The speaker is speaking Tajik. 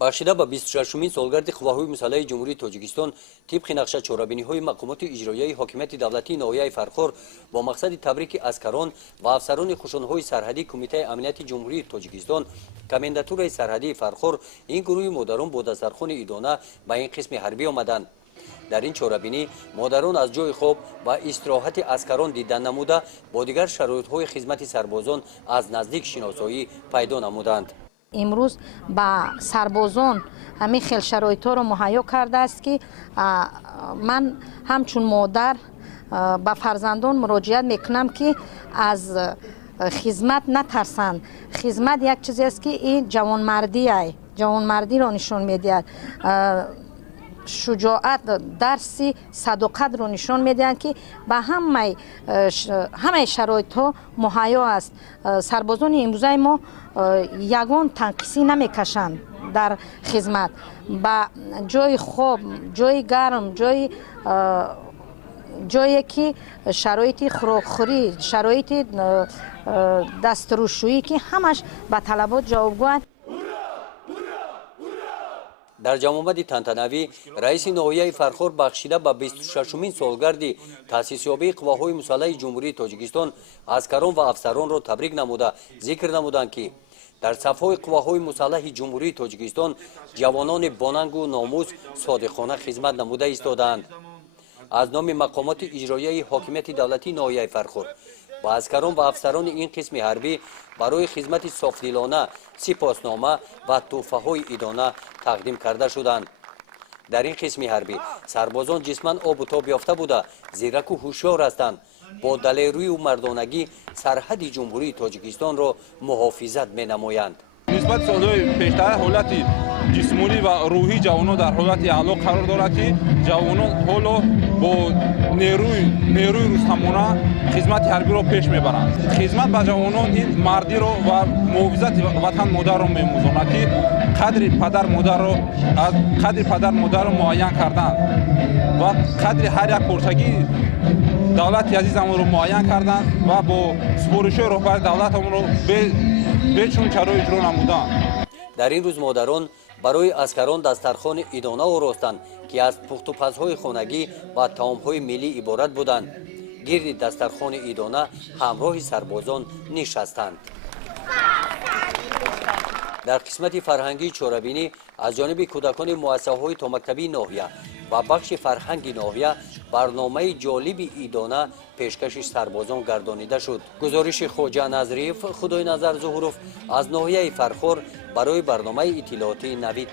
бахшида ба 26-мин солгарди қувваҳои мусаллаҳи ҷумҳурии Тоҷикистон тибқи нақша чорабиниҳои мақомоти иҷроияи ҳокимияти давлатии ноҳияи Фархор бо мақсади табрики аскарон ва афсарони хушунҳои сарҳадӣ Кумитаи амнияти ҷумҳурии Тоҷикистон комендатураи сарҳадии Фархор ин гурӯҳи модарон бо дастархони идона ба ин қисми ҳарбӣ омаданд. дар ин чорабинӣ модарон аз ҷои хоб ва истироҳати аскарон дида намуда бо дигар шароитҳои хизмати сарбозон аз наздик шиносоӣ пайдо намуданд. имрӯз ба сарбозон ҳамин хел шароитҳоро муҳайё кардааст ки ман ҳамчун модар ба фарзандон муроҷиат мекунам ки аз хизмат натарсанд. хизмат як чизест ки ин ҷавонмардиро нишон медиҳад, шуҷоат, дарси садоқатро нишон медиҳанд ки ба ҳамаи шароитҳо муҳайё аст. сарбозони имрӯзаи мо ягон танқисӣ намекашанд дар хизмат. ба ҷои хоб, ҷои гарм, ҷое ки шароити хӯрокхӯрӣ, шароити дастурӯшӯӣ ки ҳамаш ба талабот ҷавобгӯянд. дар ҷамъомади тантанавӣ раиси ноҳияи Фархор бахшида ба 26-мин солгарди таъсисёбии қувваҳои мусаллаҳи ҷумҳурии Тоҷикистон аскарон ва афсаронро табрик намуда зикр намуданд ки дар сафҳои қувваҳои мусаллаҳи ҷумҳурии Тоҷикистон ҷавонони бонангу номус содиқона хизмат намуда истодаанд. аз номи мақомоти иҷроияи ҳокимияти давлатии ноҳияи Фархор ба аскарон ва афсарони ин қисми ҳарбӣ барои хизмати софдилона сипоснома ва тӯҳфаҳои идона тақдим карда шуданд. дар ин қисми ҳарбӣ сарбозон ҷисман обу тоб ёфта буда зираку ҳушёр ҳастанд, бо далерӯю мардонагӣ сарҳади ҷумҳурии Тоҷикистонро муҳофизат менамоянд. нисбати солҳои пештар ҳолати ҷисмонӣ ва рӯҳии ҷавонон дар ҳолати аъло қарор дорад ки ҷавонон ҳоло бо нерӯи рӯстамона хизмати ҳарбиро пеш мебаранд. хизмат ба ҷавонон ин мардиро ва муҳофизати ватан модарро мемӯзонад ки қадри падар модарро муайян карданд ва қадри ҳар як пурсагии давлати азизамонро муайян карданд ва бо супоришҳои роҳбари давлатамонро бечун чаро иҷро намуданд. дар ин рӯз модарон барои аскарон дастархони идона оростанд ки аз пухтупазҳои хонагӣ ва таомҳои миллӣ иборат буданд. гирди дастархони идона ҳамроҳи сарбозон нишастанд. дар қисмати фарҳангии чорабинӣ аз ҷониби кӯдакони муассисаҳои томактабии ноҳия ва бахши фарҳанги ноҳия барномаи ҷолиби идона пешкаши сарбозон гардонида шуд. гузориши хоҷа Назриев, Худойназар Зуҳуров аз ноҳияи Фархор барои барномаи иттилоотии Навид.